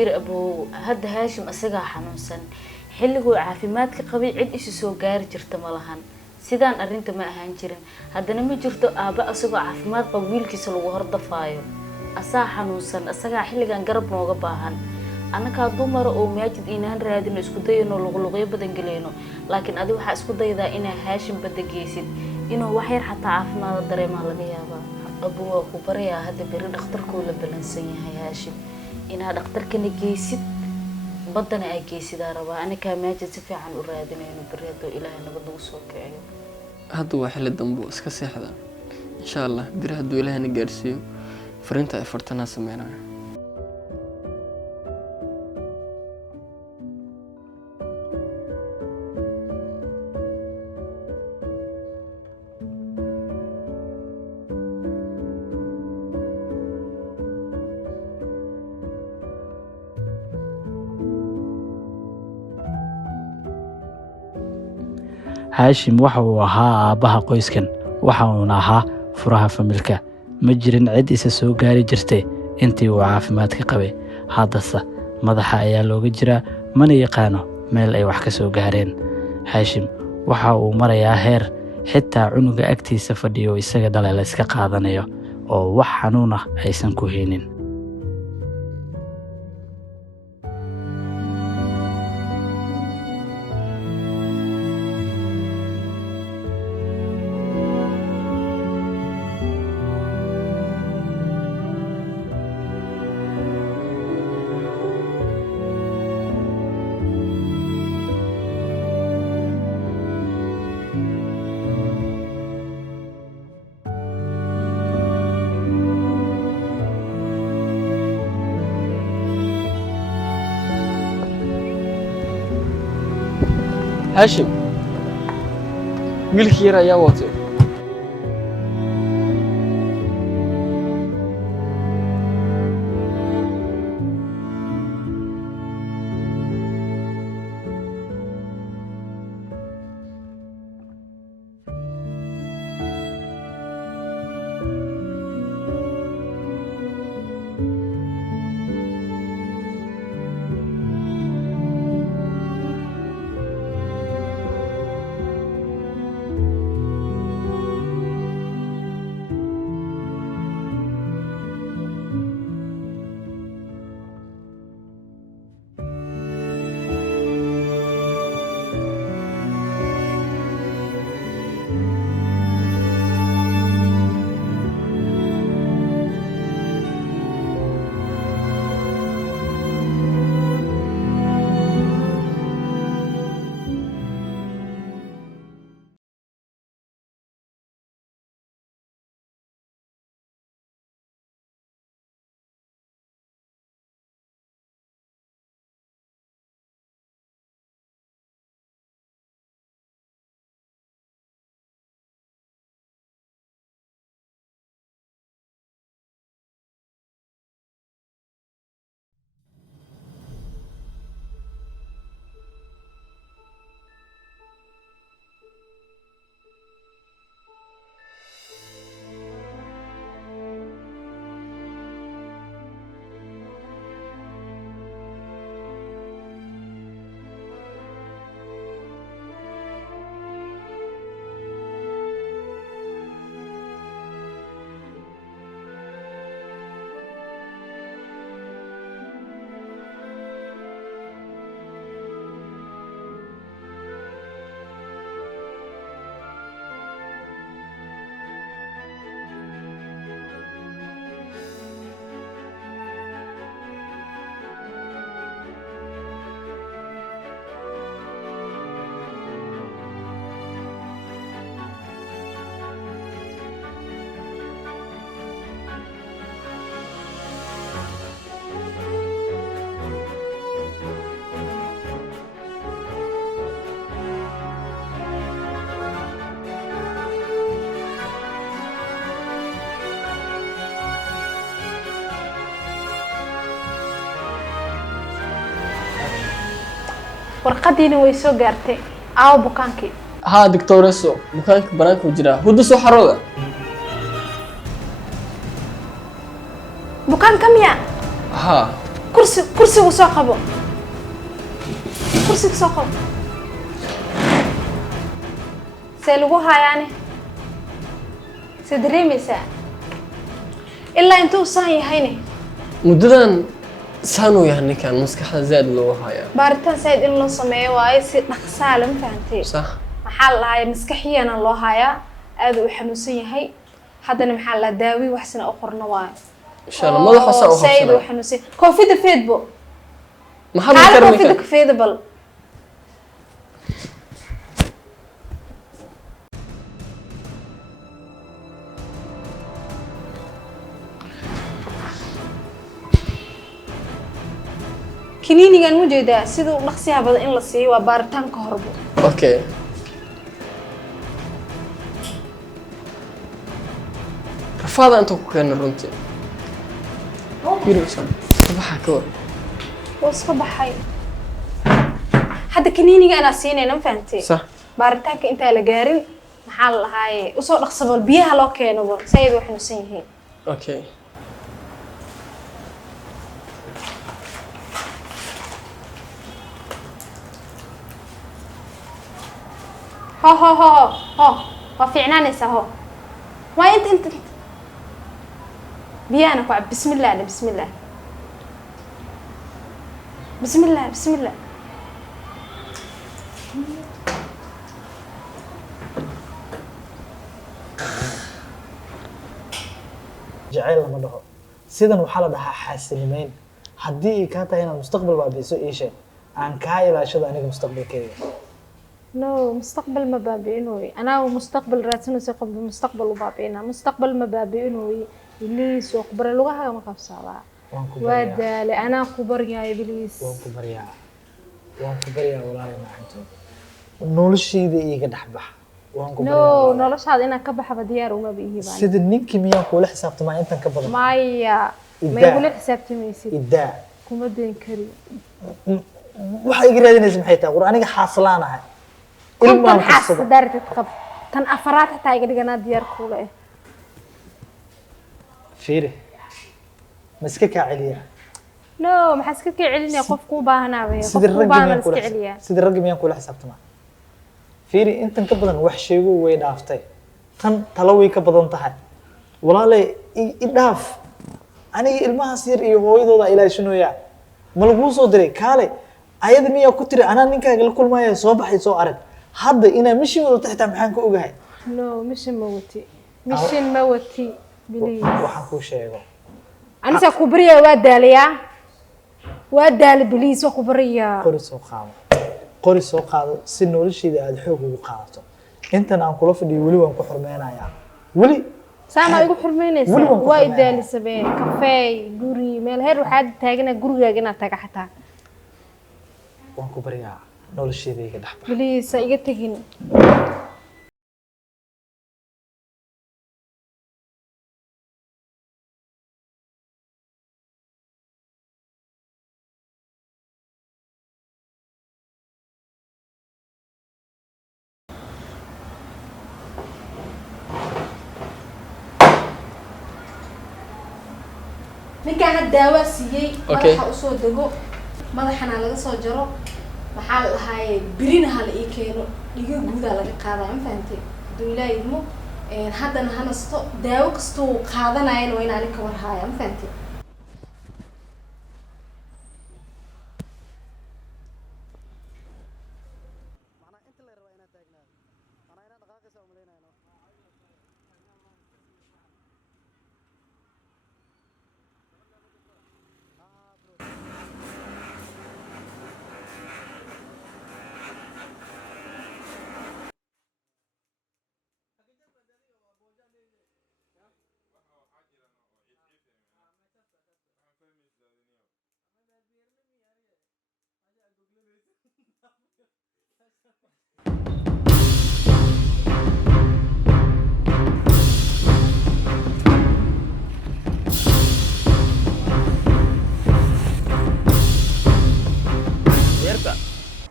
فير أبو هاد هاشم أسجع حنوسن حلقوا عافيمات كقبي عد إيش سو جار جرت ملهن سيدان أرنت ما هنجرين هذا نمي جرت أبا أسجع عافيمات قويل كيسلو هرد فايو أسا حنوسن أسجع حلقة نجرب موجبهن أنا كادو مرة أو ماجد إنهن رادين إسكودي إنه لغلقية بدن جلينه لكن أدي واحد إسكودي إذا إنه هاشم بدك جيسد إنه وحير حتى عافيمات الدريم على جيابه أبوه كبريا هذا برين أختار كل بلنسية هاي هاشم إن هذا أختار كن جيسد بدنا أجيسد أربعة أنا كماجد سفي عن أرادين إنه بريدو إلى أنا بدو سوق أيوه هذا واحد الدنبو إسكسي حدا إن شاء الله بريدو إلى أنا جالسيو فرنتا إفرتنا سمعنا هاشم waxa uu ahaa aabaha qoyskan waxa uu ahaa furaha familka ma jirin cid isa soo gaari jirtay intii uu caafimaad ka qabay haddasa madaxa ayaa looga jiraa mana yaqaano meel ay wax ka soo gaareen Hashim waxa uu marayaa heer xitaa cunuga agtiisa fadhiyo isaga dhalay la iska qaadanayo oo wax xanuun ah aysan ku heenin هاشم ويلك يرى يا واتو warqadiina way soo gaartay aaw bukaankii ها دكتور سو مكانك برانك وجرا هدو سو حرودا bukaan kamiya ها ku كرسي وساقبه كرسي ساقب سلوها يعني سدريمي ساعة إلا أنتو صاحي هيني مددان سانو يعني كان مسكحة زاد لو هايا بارتان سيد إن لو سميه واي سيد نقصالم فهمتي صح maxaa lahaay maskaxiyana loo hayaa aad uu xanuunsan yahay haddana maxaa la daawi waxsana u qorno waa insha Allah madaxa saa u sayid uu xanuunsan koofida feedbo ma hada karmi koofida koofida bal kiniinigan mu jeedaa sidoo dhaqsiyaha badan in la siiyo waa baaritaan ka horbo okay رفاضة أنتو كان رنتي يروسون صباحا كور وصباحي حتى كنيني أنا سيني أنا فهمتي صح بارتاك أنت على جارين محل هاي وصور نقصب البيها لو كانوا سيد وحنا سينهي أوكي ها في عنانسة هو ما أنت بيانا كوع بسم الله بسم الله بسم الله بسم الله جعل لما ده سيدنا وحلا ده حاسنين حدي كانت هنا مستقبل بعد يسوي إيش عن كاي لا شذا أنا مستقبل كذا نو مستقبل ما بابينوي أنا ومستقبل راتنا سيقبل مستقبل وبابينا مستقبل ما بابينوي إبليس وخبر اللغة ما قبصها ودالي أنا خبر يا إبليس وانكو بريا ولا ما أنتم نولشي ذي يقدر حبح وانكو بريا نو نولش هذا أنا كبح بديار وما بيجي بعد سيد النينك مياه كل حساب تما أنت كبر ما يقول حسابتي ميسي إدعاء كومدين كريم waxa iga raadinaysa maxay tahay quraaniga xaasalaanahay ilmaan xaas daartid qab tan afaraad xitaa iga dhiganaa diyaar kuula ah fiiri maska ka celiya no maxaa iska ka celinaya qofku u baahanaa way qofku u baahan iska celiya sidii rag miyaan kula xisaabtama fiiri intan ka badan wax sheego way dhaaftay tan talo way ka badan tahay walaalay i dhaaf aniga ilmahaas yar iyo hooyadooda ilaashanooya ma lagu soo diray kaale ayada miyaa ku tiri anaa ninkaaga la kulmaayo soo baxay soo arag hadda inaa mishin wada taxtaa maxaan ka ogahay no mishin ma wati biliis waxaan kuu sheego anisa ku bariya waa daali biliis waa ku bariya qori soo qaado si nolosheeda aad xoog ugu qaadato intan aan kula fadhiyo weli waan ku xurmeenayaa weli saama igu xurmeynaysaa waa idaali sabeen kafee guri meel heer waxaad taagana gurigaaga inaad taga xataa waan ku bariyaa nolosheeda iga dhaxba biliis iga tagin ninkaan daawa siiyay madaxa u soo dago madaxana laga soo jaro maxaa la haye birina hal ii keeno dhiga guuda laga qaadaa ma fahantay haduu ilaahay idmo haddana hanasto daawo kastoo qaadanayna waa inaan ka war haaya ma fahantay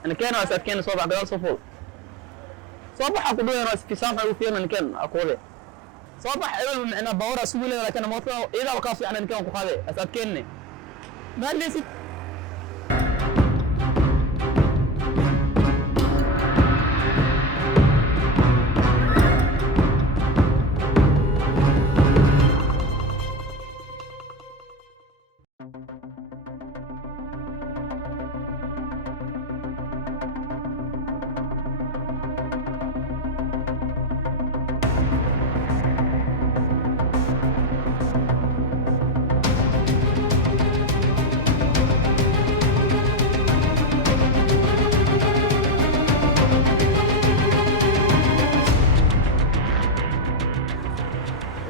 أنا كان أسأل كان صوب عقال صفول صباح أقول له راس في سامع وفينا أنا كان أقوله صباح أنا باور أسوي له لكن ما إذا وقف أنا كان أقوله أسأل كني ما ليس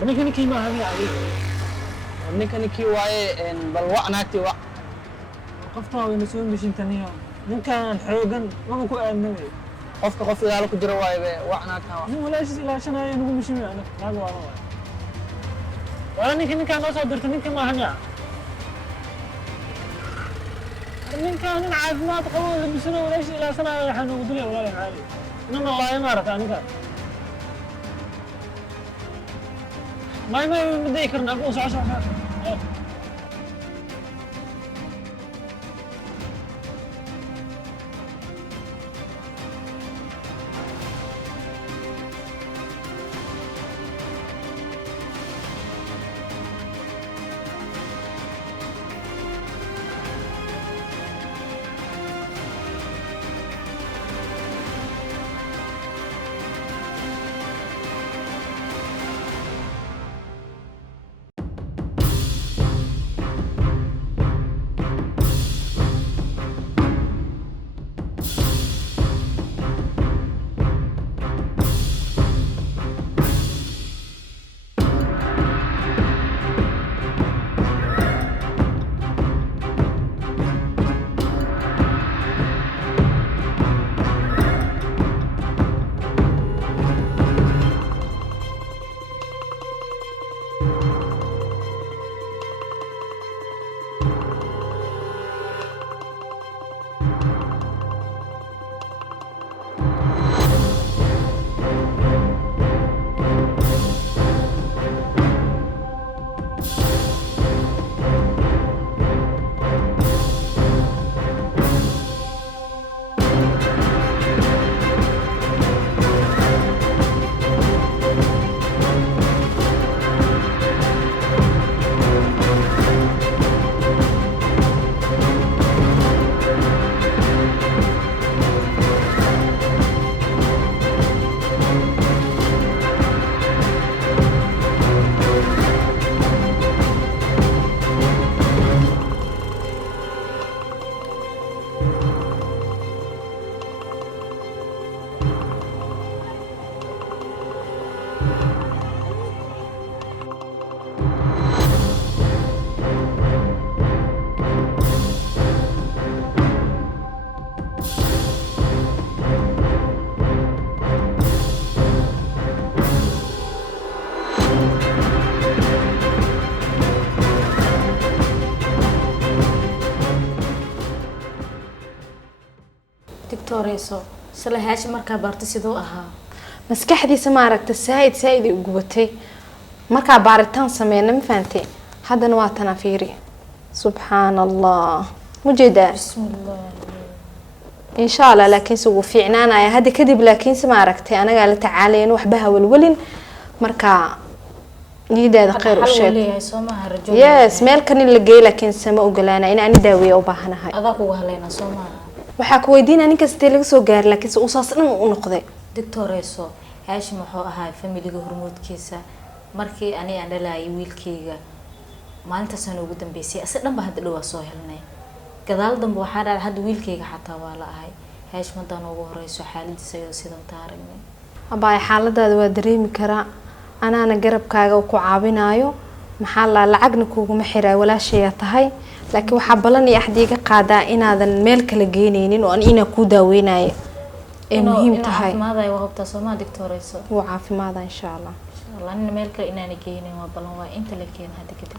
ninkani kii ma ahan adiga ninkani kii waaye bal wac naagtii wac qofta way soo mishintaniyo ninkan xoogan lama ku aadnay qofka qof ilaalo ku jira waaye wac naagta wac nin walaashis ilaashanayo nagu mishimi ana naag wala ninkan noo soo dirtay ninkan ma ahan ninkan caafimaad qabo labisana walaashis ilaashanayo waxaan ugu dilay walaal caali inna Allah ma arka ninkan ما مديكرنا أبو صعصع دكتوريسو سلا هاش marka baarta sidoo ahaa maskaxdiisa ma aragta saayid u gubatay marka baaritaan sameeyna ma fahamtay hadana waa tan fiiri subhanallah mujeda bismillah insha Allah laakiin soo fiicnaanaya hada kadib laakiin ma aragtay anaga la tacaalayeen waxba hawlwalin marka nidaada khayr u sheeg yes meel kan la geey laakiin sama ogolaana in aan daawiyo u baahanahay adaa ku haleena Soomaa waxa ku weydiina ninka sidee laga soo gaar laakiin uu saas dhan u noqday دكتوريسو هاشم wuxuu ahaa familiga hormoodkiisa markii ani aan dhalay wiilkayga maalinta sano ugu dambeysay asal dhanba hadda dhaw soo helnay gadaal dambe waxa dhacay hadda wiilkayga xataa waa la ahay هاشم dan ugu horeyso xaaladiisa iyo sidan taarignay abay xaaladaada waa dareemi karaa anaana garabkaaga ku caawinayo maxaa la lacagna kuugu ma xiray walaashay tahay laakiin waxa balan iyo axdiga qaadaa inaadan meel kala geyneynin oo ina ku daaweynayo ee muhiim tahay caafimaadaya waa hubta Soomaa دكتوريسو waa caafimaada insha Allah والله meel kale inaan geeynin waa balan waa inta la keen hada kadib